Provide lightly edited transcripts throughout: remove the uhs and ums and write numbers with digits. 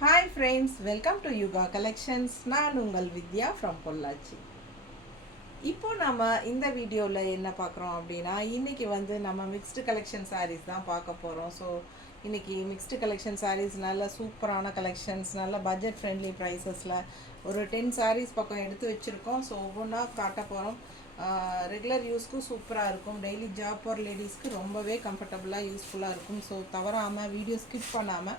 Hi friends, welcome to Yuga Collections. நான் உங்கள் வித்யா from Pollachi. இப்போ நம்ம இந்த வீடியோவில் என்ன பார்க்குறோம் அப்படின்னா, இன்றைக்கி வந்து நம்ம மிக்ஸ்டு கலெக்ஷன் sarees தான் பார்க்க போகிறோம். ஸோ இன்றைக்கி மிக்ஸ்டு கலெக்ஷன் sarees நல்ல சூப்பரான கலெக்ஷன்ஸ், நல்ல பட்ஜெட் ஃப்ரெண்ட்லி ப்ரைஸஸில் ஒரு 10 sarees பக்கம் எடுத்து வச்சுருக்கோம். ஸோ ஒவ்வொன்றா காட்ட போகிறோம். ரெகுலர் யூஸ்க்கு சூப்பராக இருக்கும். டெய்லி ஜாப் போகிற லேடிஸ்க்கு ரொம்பவே கம்ஃபர்டபுளாக யூஸ்ஃபுல்லாக இருக்கும். ஸோ தவறாமல் வீடியோ ஸ்கிப் பண்ணாமல்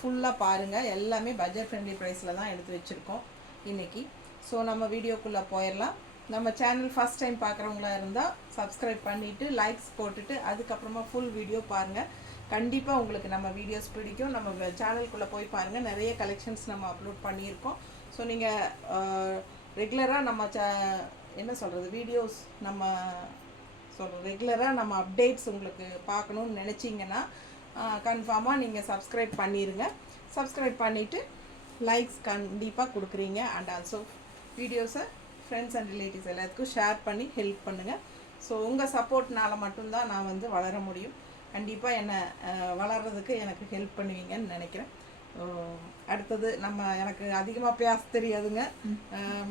ஃபுல்லாக பாருங்கள். எல்லாமே பட்ஜெட் ஃப்ரெண்ட்லி ப்ரைஸில் தான் எடுத்து வச்சுருக்கோம் இன்றைக்கி. ஸோ நம்ம வீடியோக்குள்ளே போயிடலாம். நம்ம சேனல் ஃபஸ்ட் டைம் பார்க்குறவங்களா இருந்தால் சப்ஸ்கிரைப் பண்ணிவிட்டு லைக்ஸ் போட்டுட்டு அதுக்கப்புறமா ஃபுல் வீடியோ பாருங்கள். கண்டிப்பாக உங்களுக்கு நம்ம வீடியோஸ் பிடிக்கும். நம்ம சேனலுக்குள்ளே போய் பாருங்கள், நிறைய கலெக்ஷன்ஸ் நம்ம அப்லோட் பண்ணியிருக்கோம். ஸோ நீங்கள் ரெகுலராக நம்ம என்ன சொல்கிறது வீடியோஸ் நம்ம ரெகுலராக நம்ம அப்டேட்ஸ் உங்களுக்கு பார்க்கணுன்னு நினச்சிங்கன்னா கன்ஃபார்மாக நீங்கள் சப்ஸ்கிரைப் பண்ணிடுங்க. சப்ஸ்கிரைப் பண்ணிவிட்டு லைக்ஸ் கண்டிப்பாக கொடுக்குறீங்க. அண்ட் ஆல்சோ வீடியோஸை ஃப்ரெண்ட்ஸ் அண்ட் ரிலேட்டிவ்ஸ் எல்லாத்துக்கும் ஷேர் பண்ணி ஹெல்ப் பண்ணுங்கள். ஸோ உங்கள் சப்போர்ட்னால மட்டும்தான் நான் வந்து வளர முடியும். கண்டிப்பாக என்னை வளர்கிறதுக்கு எனக்கு ஹெல்ப் பண்ணுவீங்கன்னு நினைக்கிறேன். அடுத்தது எனக்கு அதிகமாக பேச தெரியாதுங்க.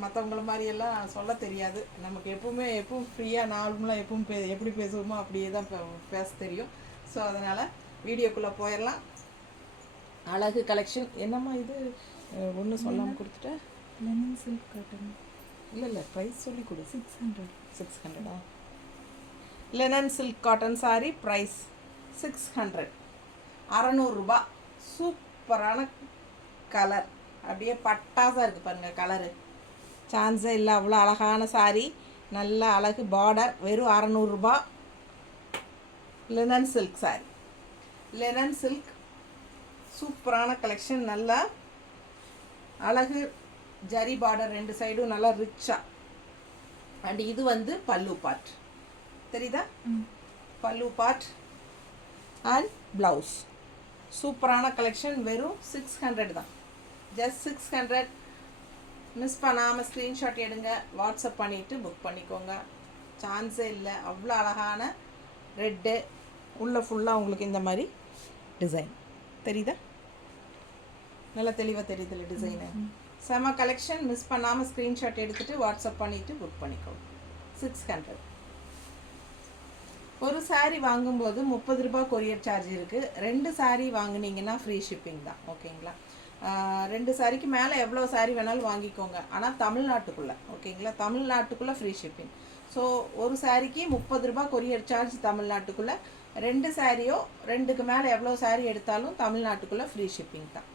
மற்றவங்கள மாதிரியெல்லாம் சொல்ல தெரியாது. நமக்கு எப்பவும் ஃப்ரீயாக நார்மலாக எப்படி பேசுவோமோ அப்படியே தான் பேச தெரியும். ஸோ அதனால் வீடியோக்குள்ளே போயிடலாம். அழகு கலெக்ஷன். என்னம்மா இது ஒன்றும் சொல்லாமல் கொடுத்துட்டேன். Lemon silk cotton. இல்லை ப்ரைஸ் சொல்லி கொடு. 600. Linen silk cotton sari price 600, 600 ரூபா. சூப்பரான கலர், அப்படியே பட்டாசாக இருக்குது பாருங்கள். கலரு சான்ஸே இல்லை, அவ்வளோ அழகான சாரி. நல்ல அழகு பார்டர். வெறும் 600 ரூபா. Linen silk sorry, linen silk சூப்பரான கலெக்ஷன். நல்லா அழகு ஜரி பார்டர், ரெண்டு சைடும் நல்லா ரிச்சாக. அண்ட் இது வந்து பல்லு பார்ட், தெரியுதா? பல்லு பார்ட் அண்ட் ப்ளவுஸ். சூப்பரான கலெக்ஷன். வெறும் 600 தான், ஜஸ்ட் 600. மிஸ் பண்ணாமல் ஸ்க்ரீன்ஷாட் எடுங்க, வாட்ஸ்அப் பண்ணிவிட்டு புக் பண்ணிக்கோங்க. சான்ஸே இல்லை. அவ்வளோ அழகான ரெட்டு, உள்ள ஃபுல்லாக உங்களுக்கு இந்த மாதிரி டிசைன் தெரியுதா? நல்லா தெளிவாக தெரியுதுல்ல டிசைனு? செம கலெக்ஷன். மிஸ் பண்ணாமல் ஸ்க்ரீன்ஷாட் எடுத்துகிட்டு வாட்ஸ்அப் பண்ணிவிட்டு புக் பண்ணிக்கோங்க. 600. ஒரு சாரீ வாங்கும்போது 30 ரூபா கொரியர் சார்ஜ் இருக்குது. 2 சாரீ வாங்கினீங்கன்னா ஃப்ரீ ஷிப்பிங் தான். ஓகேங்களா? 2 சாரிக்கு மேலே எவ்வளோ சாரீ வேணாலும் வாங்கிக்கோங்க, ஆனால் தமிழ்நாட்டுக்குள்ளே. ஓகேங்களா? தமிழ்நாட்டுக்குள்ளே ஃப்ரீ ஷிப்பிங். ஸோ ஒரு சாரிக்கு 30 ரூபா கொரியர் சார்ஜ் தமிழ்நாட்டுக்குள்ளே. 2 சாரியோ 2க்கு மேலே எவ்வளோ சாரீ எடுத்தாலும் தமிழ்நாட்டுக்குள்ளே ஃப்ரீ ஷிப்பிங் தான்.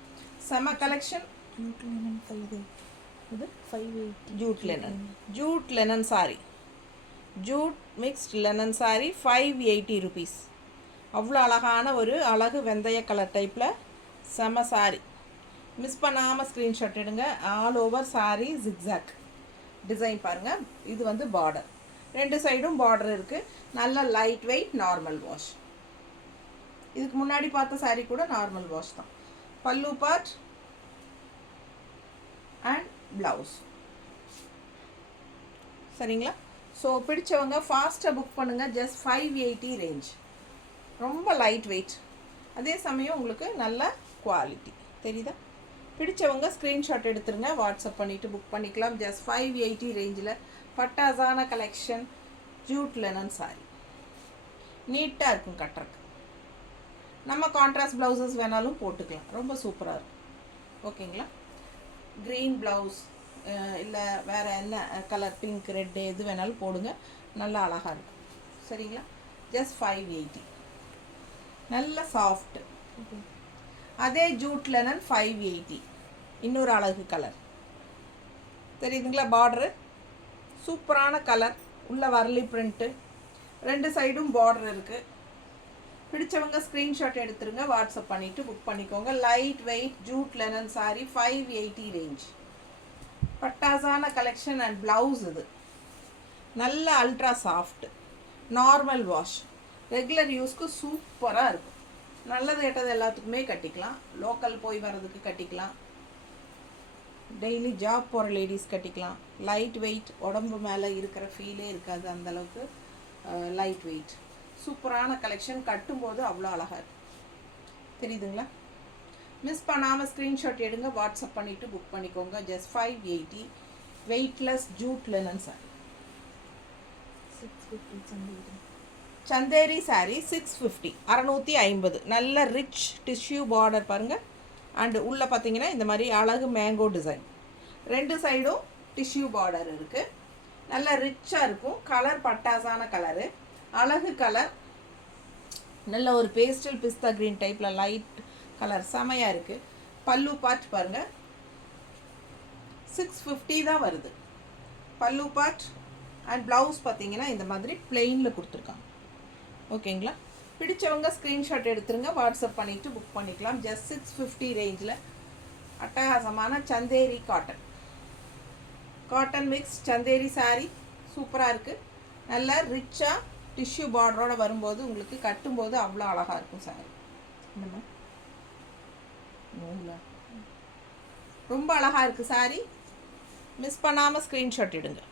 செம கலெக்ஷன். Jude lemon 580. இது 580. Jute linen sari, jute mixed linen sari 580 rupees. அவ்வளோ அழகான ஒரு அழகு வெந்தய கலர் டைப்பில் செம சாரி. மிஸ் பண்ணாமல் ஸ்க்ரீன்ஷாட் எடுங்க. All over sari zigzag design பாருங்கள். இது வந்து பார்டர், 2 சைடும் பார்டர் இருக்குது. நல்ல லைட் வெயிட், நார்மல் வாஷ். இதுக்கு முன்னாடி பார்த்த சாரீ கூட நார்மல் வாஷ் தான். பல்லு பார்ட் அண்ட் ப்ளவுஸ். சரிங்களா? ஸோ பிடிச்சவங்க ஃபாஸ்ட்டாக புக் பண்ணுங்கள். Just 580 range. ரொம்ப லைட் வெயிட், அதே சமயம் உங்களுக்கு நல்ல குவாலிட்டி. தெரியுதா? பிடிச்சவங்க ஸ்க்ரீன்ஷாட் எடுத்துருங்க, வாட்ஸ்அப் பண்ணிவிட்டு புக் பண்ணிக்கலாம். ஜஸ்ட் 580 ரேஞ்சில் பட்டாசான கலெக்ஷன். ஜூட் லெனன் சாரி நீட்டாக இருக்கும் கட்டுறக்கு. நம்ம கான்ட்ராஸ்ட் ப்ளவுசஸ் வேணாலும் போட்டுக்கலாம், ரொம்ப சூப்பராக இருக்கும். ஓகேங்களா? க்ரீன் ப்ளவுஸ் இல்லை வேறு என்ன கலர், பிங்க், ரெட்டு எது வேணாலும் போடுங்க, நல்லா அழகாக இருக்கும். சரிங்களா? ஜஸ்ட் 580. நல்ல சாஃப்ட். அதே ஜூட் லெனன் 580. இன்னொரு அழகு கலர் தெரியுதுங்களா? பார்டரு சூப்பரான கலர். உள்ள வரலி பிரிண்ட்டு, 2 சைடும் பார்டர் இருக்குது. பிடிச்சவங்க ஸ்க்ரீன்ஷாட் எடுத்துருங்க, வாட்ஸ்அப் பண்ணிவிட்டு புக் பண்ணிக்கோங்க. Light weight jute linen sari 580 range. பட்டாசான கலெக்ஷன். அண்ட் ப்ளவுஸ் இது நல்ல ultra soft, normal wash, regular யூஸ்க்கு சூப்பராக இருக்கும். நல்லது கெட்டது எல்லாத்துக்குமே கட்டிக்கலாம். லோக்கல் போய் வர்றதுக்கு கட்டிக்கலாம், டெய்லி ஜாப் போகிற லேடிஸ் கட்டிக்கலாம். லைட் வெயிட், உடம்பு மேலே இருக்கிற ஃபீலே இருக்காது, அந்தளவுக்கு லைட் வெயிட். சூப்பரான கலெக்ஷன். கட்டும்போது அவ்வளோ அழகாக இருக்கும். தெரியுதுங்களா? மிஸ் பண்ணாமல் ஸ்க்ரீன்ஷாட் எடுங்க, வாட்ஸ்அப் பண்ணிவிட்டு புக் பண்ணிக்கோங்க. Just 580 weightless Jude linen sorry. 650 Chanderi sorry 650 650. நல்ல ரிச் டிஷ்யூ பார்டர் பாருங்கள். அண்டு உள்ளே பார்த்தீங்கன்னா இந்த மாதிரி அழகு மேங்கோ டிசைன். ரெண்டு சைடும் டிஷ்யூ பார்டர் இருக்குது. நல்ல ரிச்சாக இருக்கும். கலர் பட்டாசான கலரு, அழகு கலர். நல்ல ஒரு பேஸ்டல் பிஸ்தா க்ரீன் டைப்பில் லைட் கலர் செமையாக இருக்குது. பல்லு பார்ட் பாருங்கள் 650 தான் வருது பல்லு பார்ட். அண்ட் ப்ளவுஸ் பார்த்தீங்கன்னா இந்த மாதிரி பிளெயினில் கொடுத்துருக்காங்க. ஓகேங்களா? பிடிச்சவங்க ஸ்க்ரீன்ஷாட் எடுத்துருங்க, வாட்ஸ்அப் பண்ணிவிட்டு புக் பண்ணிக்கலாம். ஜஸ்ட் 650 ரேஞ்சில் அட்டகாசமான சந்தேரி காட்டன் மிக்ஸ் சந்தேரி சாரீ சூப்பராக இருக்குது. நல்லா ரிச்சாக டிஷ்யூ பார்டரோடு வரும்போது உங்களுக்கு கட்டும்போது அவ்வளோ அழகாக இருக்கும் சாரீ. என்னம்மா ரொம்ப அழகாக இருக்குது சாரீ. மிஸ் பண்ணாமல் ஸ்க்ரீன்ஷாட் எடுங்க,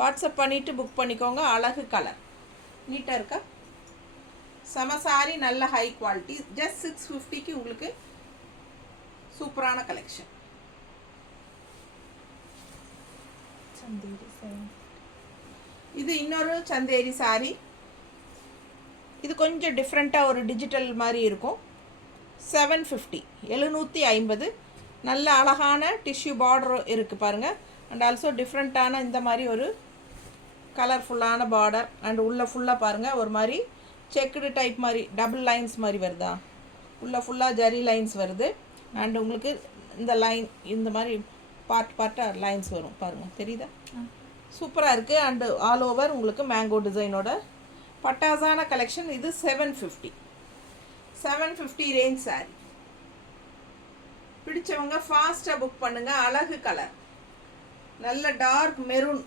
வாட்ஸ்அப் பண்ணிவிட்டு புக் பண்ணிக்கோங்க. அழகு கலர் நீட்டாக இருக்கா? செம சாரி, நல்ல ஹை குவாலிட்டி. ஜஸ்ட் 650க்கு உங்களுக்கு சூப்பரான கலெக்ஷன். இது இன்னொரு சந்தேரி சாரி. இது கொஞ்சம் டிஃப்ரெண்ட்டாக ஒரு டிஜிட்டல் மாதிரி இருக்கும். 750 750. நல்ல அழகான டிஷ்யூ பார்டர் இருக்குது பாருங்கள். அண்ட் ஆல்சோ டிஃப்ரெண்ட்டான இந்த மாதிரி ஒரு கலர்ஃபுல்லான பார்டர். அண்ட் உள்ளே ஃபுல்லாக பாருங்கள் ஒரு மாதிரி செக்குடு டைப் மாதிரி டபுள் லைன்ஸ் மாதிரி வருதா, உள்ளே ஃபுல்லாக ஜரி லைன்ஸ் வருது. அண்ட் உங்களுக்கு இந்த லைன் இந்த மாதிரி பார்ட்டாக லைன்ஸ் வரும் பாருங்கள், தெரியுதா? சூப்பராக இருக்குது. அண்டு ஆல் ஓவர் உங்களுக்கு மேங்கோ டிசைனோட பட்டாசான கலெக்ஷன். இது 750 ரேஞ்ச் சாரி. பிடிச்சவங்க ஃபாஸ்ட்டாக புக் பண்ணுங்கள். அழகு கலர், நல்ல டார்க் மெரூன்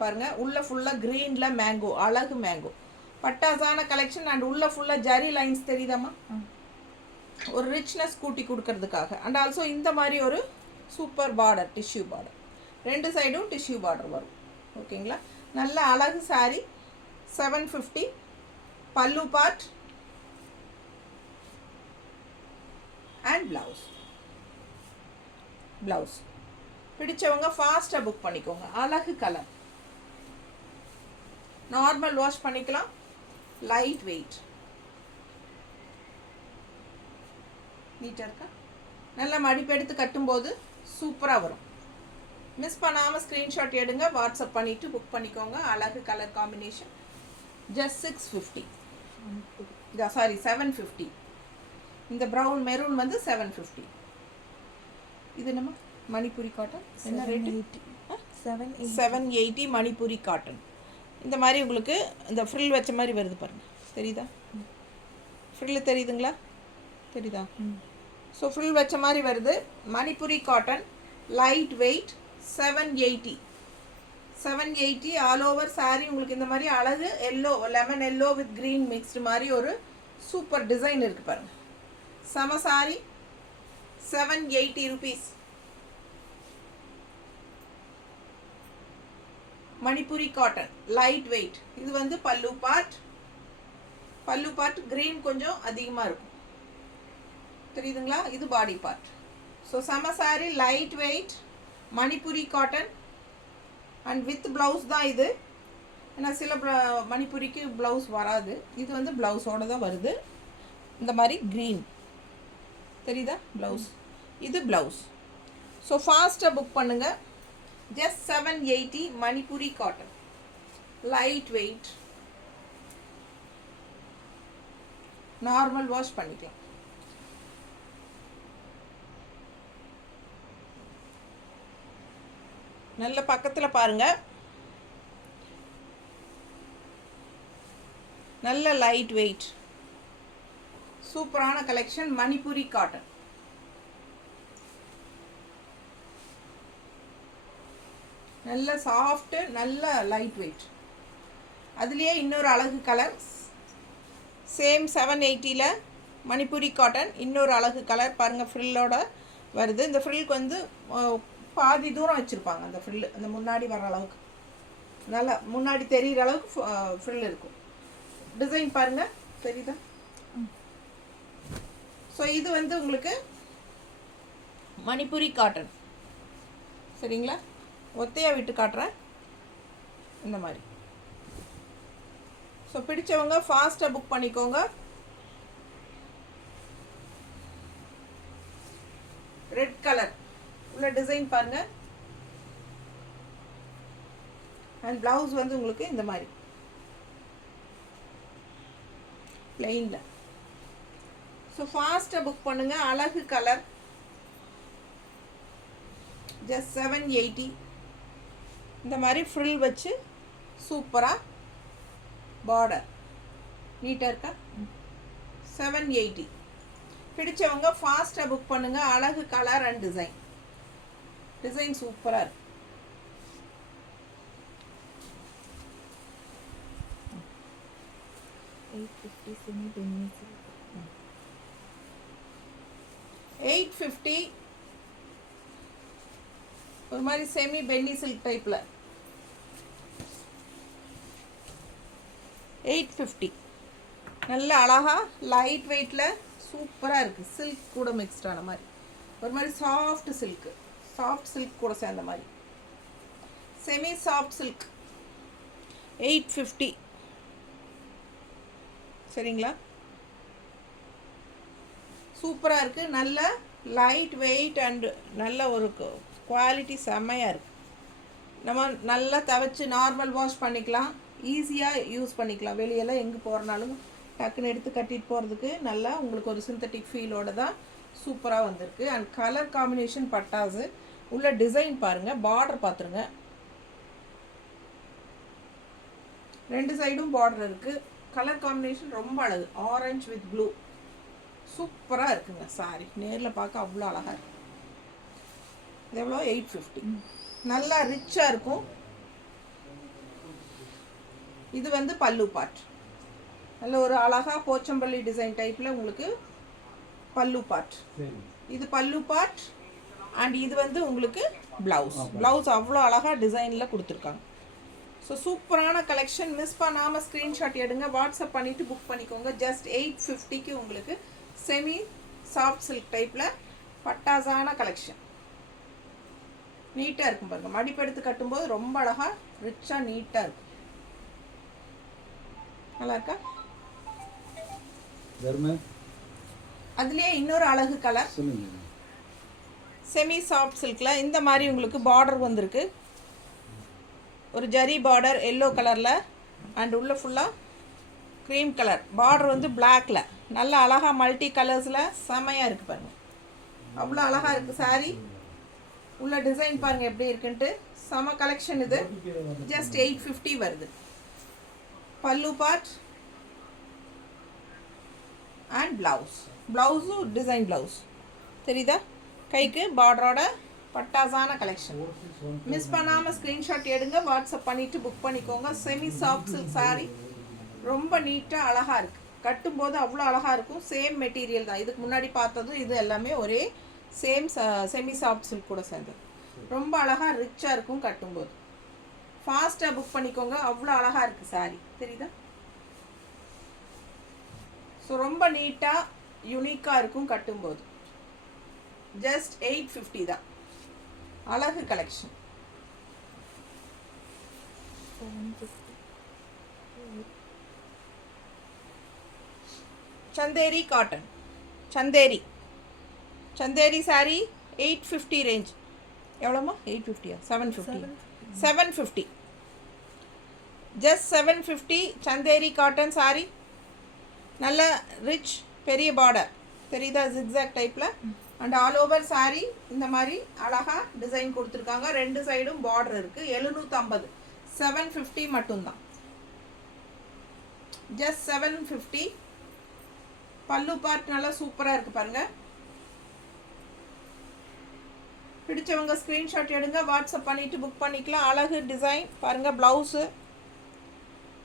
பாருங்கள். உள்ளே ஃபுல்லாக க்ரீனில் மேங்கோ, அழகு மேங்கோ பட்டாசான கலெக்ஷன். அண்ட் உள்ளே ஃபுல்லாக ஜரி லைன்ஸ் தெரியுதாம்மா, ஒரு ரிச்னஸ் கூட்டி கொடுக்கறதுக்காக. அண்ட் ஆல்சோ இந்த மாதிரி ஒரு சூப்பர் பார்டர், டிஷ்யூ பார்டர், ரெண்டு சைடும் டிஷ்யூ பார்டர் வரும். ஓகேங்களா? நல்ல அழகு சாரி. 750. பல்லு பார்ட் அண்ட் ப்ளவுஸ். பிடிச்சவங்க ஃபாஸ்ட்டாக புக் பண்ணிக்கோங்க. அழகு கலர், நார்மல் வாஷ் பண்ணிக்கலாம். லைட் வெயிட், நீட்டாக இருக்கா? நல்லா மடிப்பு எடுத்து கட்டும்போது சூப்பராக வரும். மிஸ் பண்ணாமல் ஸ்க்ரீன்ஷாட் எடுங்க, வாட்ஸ்அப் பண்ணிவிட்டு புக் பண்ணிக்கோங்க. அழகு கலர் காம்பினேஷன். ஜஸ்ட் 650. சாரி 750. இந்த ப்ரௌன் மெரூன் வந்து 750. இது நம்ம மணிப்புரி காட்டன் என்ன ரேட்டு? 780 மணிப்புரி காட்டன். இந்த மாதிரி உங்களுக்கு இந்த ஃப்ரில் வச்ச மாதிரி வருது பாருங்கள், தெரியுதா? ஃப்ரில்லு தெரியுதுங்களா? தெரியுதா? ஸோ ஃப்ரில் வச்ச மாதிரி வருது. Manipuri cotton, light weight. 780 all over sari. உங்களுக்கு இந்த மாதிரி அழகு yellow, lemon yellow with green mixed மாதிரி ஒரு சூப்பர் டிசைன் இருக்குது பாருங்கள். செம sari. 780 rupees. Manipuri cotton, light weight. இது வந்து பல்லு பார்ட் க்ரீன் கொஞ்சம் அதிகமாக இருக்கும், தெரியுதுங்களா? இது பாடி பார்ட். ஸோ செம sorry, light weight, Manipuri cotton and with blouse தான் இது. ஏன்னா சில மணிப்புரிக்கு ப்ளவுஸ் வராது, இது வந்து ப்ளவுஸோடு தான் வருது. இந்த மாதிரி க்ரீன் தெரியுதா ப்ளவுஸ், இது ப்ளவுஸ். ஸோ ஃபாஸ்ட்டாக புக் பண்ணுங்கள். Just 780 Manipuri cotton, light weight, normal wash பண்ணிக்கலாம். நல்ல பக்கத்தில் பாருங்கள், நல்ல லைட் வெயிட் சூப்பரான கலெக்ஷன். மணிப்புரி காட்டன், நல்ல சாஃப்ட்டு, நல்ல லைட் வெயிட். அதுலேயே இன்னொரு அழகு கலர், சேம் 780 மணிப்புரி காட்டன். இன்னொரு அழகு கலர் பாருங்கள், ஃப்ரில்லோட வருது. இந்த ஃப்ரில்க்கு வந்து பாதி தூரம் வச்சுருப்பாங்க அந்த ஃப்ரில்லு, அந்த முன்னாடி வர அளவுக்கு, நல்லா முன்னாடி தெரிகிற அளவுக்கு ஃப்ரில் இருக்கும். டிசைன் பாருங்கள், தெரியுதா? ஸோ இது வந்து உங்களுக்கு மணிப்புரி காட்டன். சரிங்களா, ஒத்தையாக விட்டு காட்டுறேன் இந்த மாதிரி. ஸோ பிடிச்சவங்க ஃபாஸ்ட்டாக புக் பண்ணிக்கோங்க. ரெட் கலர் உள்ள டிசைன் பாருங்கள். அண்ட் ப்ளவுஸ் வந்து உங்களுக்கு இந்த மாதிரி பிளெயினில். ஸோ ஃபாஸ்ட்டாக புக் பண்ணுங்கள். அழகு கலர், ஜஸ்ட் 780. இந்த மாதிரி ஃப்ரில் வச்சு சூப்பராக பார்டர் நீட்டாக இருக்கா. 780. பிடிச்சவங்க ஃபாஸ்ட்டாக புக் பண்ணுங்கள். அழகு கலர் அண்ட் டிசைன். டிசைன் சூப்பராக இருக்கு. semi benny silk. 850. ஒரு மாதிரி செமி பென்னி சில்க் டைப்பில் 850. நல்ல அழகா லைட் வெயிட்டில் சூப்பராக இருக்குது. சில்க் கூட மிக்ஸ்ட் ஆன மாதிரி ஒரு மாதிரி சாஃப்ட் சில்க் கூட சேர்ந்த மாதிரி செமி சாஃப்ட் சில்க். 850. சரிங்களா, சூப்பராக இருக்குது. நல்ல லைட் வெயிட் அண்டு நல்ல ஒரு குவாலிட்டி செம்மையாக இருக்குது. நம்ம நல்லா துவைச்சி நார்மல் வாஷ் பண்ணிக்கலாம், ஈஸியாக யூஸ் பண்ணிக்கலாம். வெளியெல்லாம் எங்கே போகிறனாலும் டக்குன்னு எடுத்து கட்டிட்டு போகிறதுக்கு நல்லா உங்களுக்கு ஒரு சிந்தட்டிக் ஃபீலோடு தான் சூப்பராக வந்திருக்கு. அண்ட் கலர் காம்பினேஷன் பட்டாசு. உள்ள டிசைன் பாருங்கள், பார்டர் பார்த்துருங்க. 2 சைடும் பார்டர் இருக்குது. கலர் காம்பினேஷன் ரொம்ப அழகு. ஆரஞ்சு வித் ப்ளூ சூப்பராக இருக்குங்க. சாரி நேரில் பார்க்க அவ்வளோ அழகாக இருக்கு. இது எவ்வளோ? 850. நல்லா ரிச்சாக இருக்கும். இது வந்து பல்லு பார்ட். நல்ல ஒரு அழகாக போச்சம்பள்ளி டிசைன் டைப்பில் உங்களுக்கு பல்லு பார்ட். இது பல்லு பார்ட். அண்ட் இது வந்து உங்களுக்கு ப்ளவுஸ் அவ்வளோ அழகாக டிசைனில் கொடுத்துருக்காங்க. ஸோ சூப்பரான கலெக்ஷன். மிஸ் பண்ணாமல் ஸ்க்ரீன்ஷாட் எடுங்க, வாட்ஸ்அப் பண்ணிவிட்டு புக் பண்ணிக்கோங்க. ஜஸ்ட் 850க்கு உங்களுக்கு செமி சாஃப்ட் சில்க் டைப்பில் பட்டாசான கலெக்ஷன். நீட்டாக இருக்கும் பாருங்கள். மடிப்பெடுத்து கட்டும்போது ரொம்ப அழகாக ரிச்சாக நீட்டாக இருக்கும். நல்லா இருக்கா? அதுலேயே இன்னொரு அழகு கலர் செமி சாஃப்ட் சில்கில் இந்த மாதிரி உங்களுக்கு பார்டர் வந்திருக்கு. ஒரு ஜரி பார்டர் எல்லோ கலரில் அண்ட் உள்ள ஃபுல்லாக க்ரீம் கலர் பார்டர் வந்து பிளாக்கில் நல்ல அழகாக மல்டி கலர்ஸில் செமையாக இருக்குது பாருங்கள். அவ்வளோ அழகாக இருக்குது சாரீ. உள்ள டிசைன் பாருங்கள் எப்படி இருக்குன்ட்டு. செம கலெக்ஷன் இது. ஜஸ்ட் 850 வருது. பல்லு பார்ட் அண்ட் ப்ளவுஸும் டிசைன் ப்ளவுஸ் தெரியுதா. கைக்கு பார்டரோட பட்டாசான கலெக்ஷன். மிஸ் பண்ணாமல் ஸ்க்ரீன்ஷாட் எடுங்க, வாட்ஸ்அப் பண்ணிவிட்டு புக் பண்ணிக்கோங்க. செமி சாஃப்ட் சில்க் சாரீ ரொம்ப நீட்டாக அழகாக இருக்குது. கட்டும்போது அவ்வளோ அழகாக இருக்கும். சேம் மெட்டீரியல் தான். இதுக்கு முன்னாடி பார்த்ததும் இது எல்லாமே ஒரே சேம் செமி சாஃப்ட் சில்க் கூட சேர்ந்தது. ரொம்ப அழகாக ரிச்சாக இருக்கும் கட்டும்போது. ஃபாஸ்ட்டாக புக் பண்ணிக்கோங்க. அவ்வளோ அழகாக இருக்குது சாரீ தெரியுதா. ஸோ ரொம்ப நீட்டாக யூனிக்காக இருக்கும் கட்டும்போது. ஜஸ்ட் 850 தான். அழகு collection. Chanderi cotton. Chanderi sari 850 range. எவ்வளோமா? 850 750. Just 750 Chanderi cotton sari. நல்ல ரிச் பெரிய பார்டர் தெரியுதா, ஜிக்ஸாக் டைப்பில். அண்ட் ஆல் ஓவர் சாரீ இந்த மாதிரி அழகாக டிசைன் கொடுத்துருக்காங்க. 2 சைடும் பார்டர் இருக்குது. 750. 750 மட்டும்தான். ஜஸ்ட் 750. பல்லு பார்ட் நல்லா சூப்பராக இருக்குது பாருங்கள். பிடிச்சவங்க ஸ்க்ரீன்ஷாட் எடுங்க, வாட்ஸ்அப் பண்ணிவிட்டு புக் பண்ணிக்கலாம். அழகு டிசைன் பாருங்கள். ப்ளவுஸு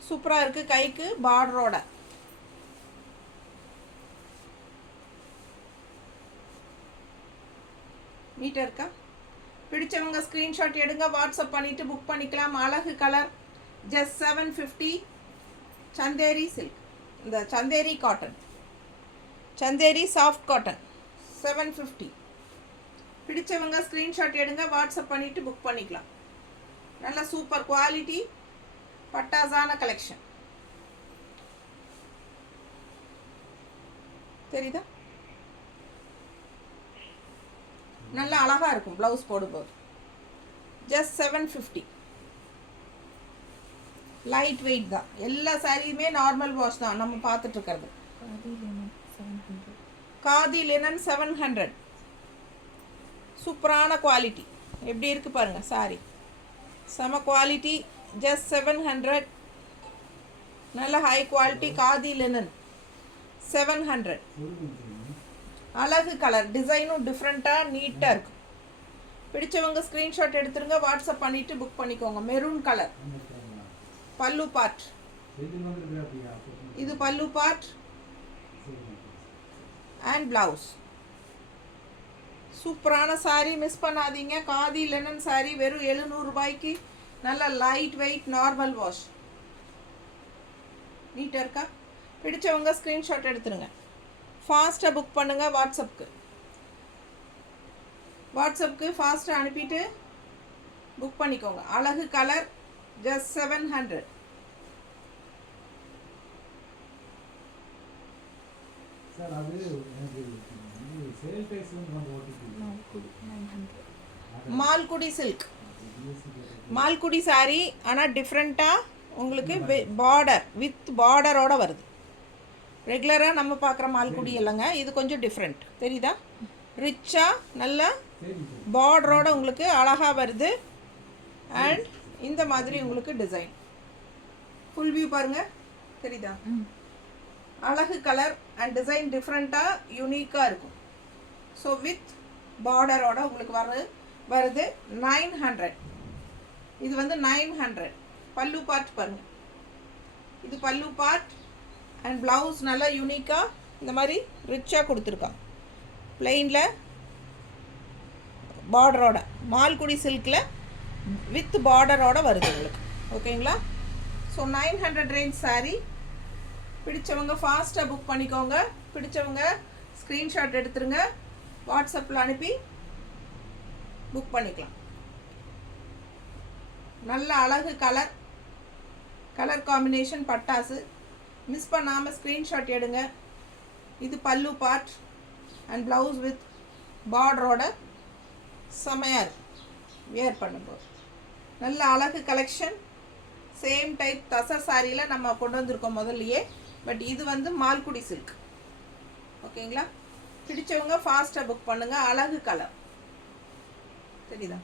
சூப்பராக இருக்குது. கைக்கு பார்டரோட நீட்டாக இருக்கா. பிடிச்சவங்க ஸ்க்ரீன்ஷாட் எடுங்க, வாட்ஸ்அப் பண்ணிவிட்டு புக் பண்ணிக்கலாம். அழகு கலர். ஜஸ்ட் 750. சந்தேரி சில்க், இந்த Chanderi cotton Chanderi soft cotton 750. பிடிச்சவங்க ஸ்க்ரீன்ஷாட் எடுங்க, வாட்ஸ்அப் பண்ணிவிட்டு புக் பண்ணிக்கலாம். நல்ல சூப்பர் குவாலிட்டி பட்டாசான கலெக்ஷன். தெரியுதா? நல்ல அழகாக இருக்கும் ப்ளவுஸ் போடும்போது. ஜஸ்ட் 750. லைட் வெயிட் தான். எல்லா சாரியுமே நார்மல் வாஷ் தான் நம்ம பார்த்துட்டு இருக்கிறது. காதி லினன் 700. சூப்பரான குவாலிட்டி. எப்படி இருக்குது பாருங்கள் சாரி. செம குவாலிட்டி. ஜஸ்ட் 700. நல்ல ஹை குவாலிட்டி காதி லினன் 700. அழகு கலர், டிசைனும் டிஃப்ரெண்ட்டாக நீட்டாக இருக்கும். பிடிச்சவங்க ஸ்க்ரீன்ஷாட் எடுத்துருங்க, வாட்ஸ்அப் பண்ணிவிட்டு புக் பண்ணிக்கோங்க. Maroon colour. பல்லு பார்ட். இது பல்லு பார்ட் அண்ட் பிளவுஸ். சூப்பரான சாரீ, மிஸ் பண்ணாதீங்க. காதி லெனன் சாரீ வெறும் 700 ரூபாய்க்கு. நல்ல லைட் வெயிட் நார்மல் வாஷ். நீட்டாக இருக்கா? பிடிச்சவங்க ஸ்க்ரீன்ஷாட் எடுத்துருங்க, ஃபாஸ்ட்டாக புக் பண்ணுங்கள். வாட்ஸ்அப்புக்கு ஃபாஸ்ட்டாக அனுப்பிட்டு புக் பண்ணிக்கோங்க. அழகு colour. Just 700. Malgudi silk. Malgudi sorry, ஆனால் டிஃப்ரெண்ட்டாக உங்களுக்கு பார்டர் வித் பார்டரோட வருது. ரெகுலராக நம்ம பார்க்குற மால்குடி இல்லைங்க, இது கொஞ்சம் டிஃப்ரெண்ட். தெரியுதா? ரிச்சாக நல்ல பார்டரோட உங்களுக்கு அழகாக வருது. அண்ட் இந்த மாதிரி உங்களுக்கு டிசைன். ஃபுல் வியூ பாருங்கள். தெரியுதா? அழகு கலர் அண்ட் டிசைன் டிஃப்ரெண்ட்டாக யூனிக்காக இருக்கும். ஸோ வித் பார்டரோட உங்களுக்கு வருது 900. இது வந்து 900. பல்லு பார்ட் பாருங்கள். இது பல்லு பார்ட் அண்ட் ப்ளவுஸ் நல்லா யூனிக்காக இந்த மாதிரி ரிச்சாக கொடுத்துருக்காங்க. பிளெயினில் பார்டரோட மால்குடி சில்கில் வித் பார்டரோட வருது உங்களுக்கு. ஓகேங்களா? So 900 range sari. பிடிச்சவங்க ஃபாஸ்ட்டாக புக் பண்ணிக்கோங்க. பிடிச்சவங்க ஸ்க்ரீன்ஷாட் எடுத்துருங்க, வாட்ஸ்அப்பில் அனுப்பி புக் பண்ணிக்கலாம். நல்ல அழகு கலர் காம்பினேஷன் பட்டாசு. மிஸ் பண்ணாமல் ஸ்க்ரீன்ஷாட் எடுங்க. இது பல்லு பார்ட் அண்ட் ப்ளவுஸ் வித் பார்டரோட செமையாக இருக்கும் வியர் பண்ணும்போது. நல்ல அழகு கலெக்ஷன். சேம் டைப் தசர் சாரியில் நம்ம கொண்டு வந்திருக்கோம் முதல்லையே. பட் இது வந்து மால்குடி சில்க். ஓகேங்களா? பிடிச்சவங்க ஃபாஸ்ட்டாக புக் பண்ணுங்கள். அழகு கலர். தெரியுதா?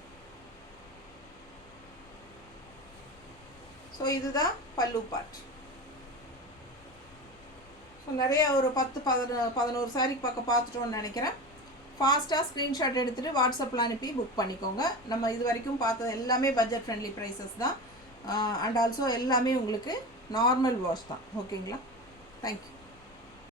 ஸோ இதுதான் பல்லு பார்ட். ஸோ நிறைய ஒரு 10-11 சாரிக்கு பக்கம் பார்த்துட்டோன்னு நினைக்கிறேன். ஃபாஸ்ட்டாக ஸ்க்ரீன்ஷாட் எடுத்துகிட்டு வாட்ஸ்அப்பில் அனுப்பி புக் பண்ணிக்கோங்க. நம்ம இது வரைக்கும் பார்த்தது எல்லாமே பட்ஜெட் ஃப்ரெண்ட்லி ப்ரைஸஸ் தான். அண்ட் ஆல்சோ எல்லாமே உங்களுக்கு நார்மல் வாஷ் தான். ஓகேங்களா? தேங்க்யூ.